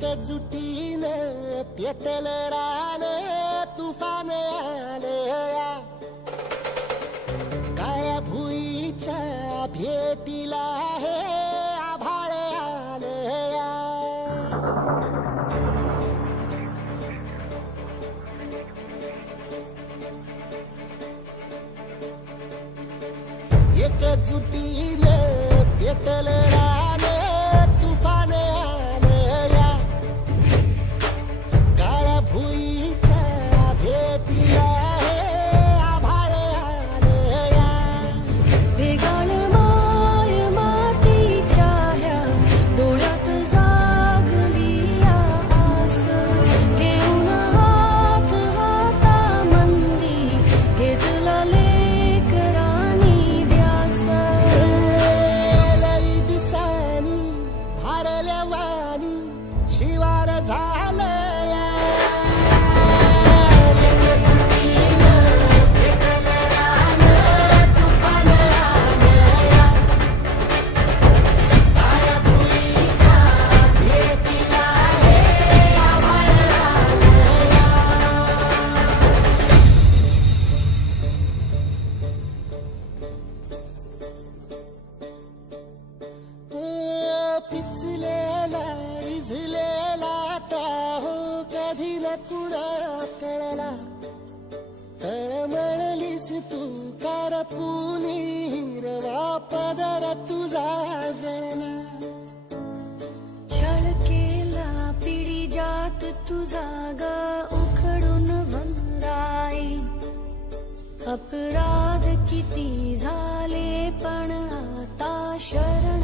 एकजुटीनं पेटलं रान तुफान आलं या काळ्या भुईच्या भेटीला हे आभाळ आलं या एकजुटीनं पेटलं रान तुफान आलं या काळ्या भुईच्या भेटीला हे आभाळ आलं या भेगाळ माय मातीच्या ह्या डोळ्यात जागली या आस घेऊन हात हातामंदी घेतला लेकरांनी ध्यास लई दिसानी भारल्या वाणी शिवार झालं या एकजुटीनं पेटलं रान तुफान आलं या काळ्या भुईच्या भेटीला हे आभाळ आलं या पिचलेला इझलेला टाहो कधी न कुणा कळला तळमळलीस तू कारपुनी हिरवा पदर तुझा जळला छळ केला पिढी जात तुझा ग उखडून वंदाई अपराध किती झाले पण आता शरण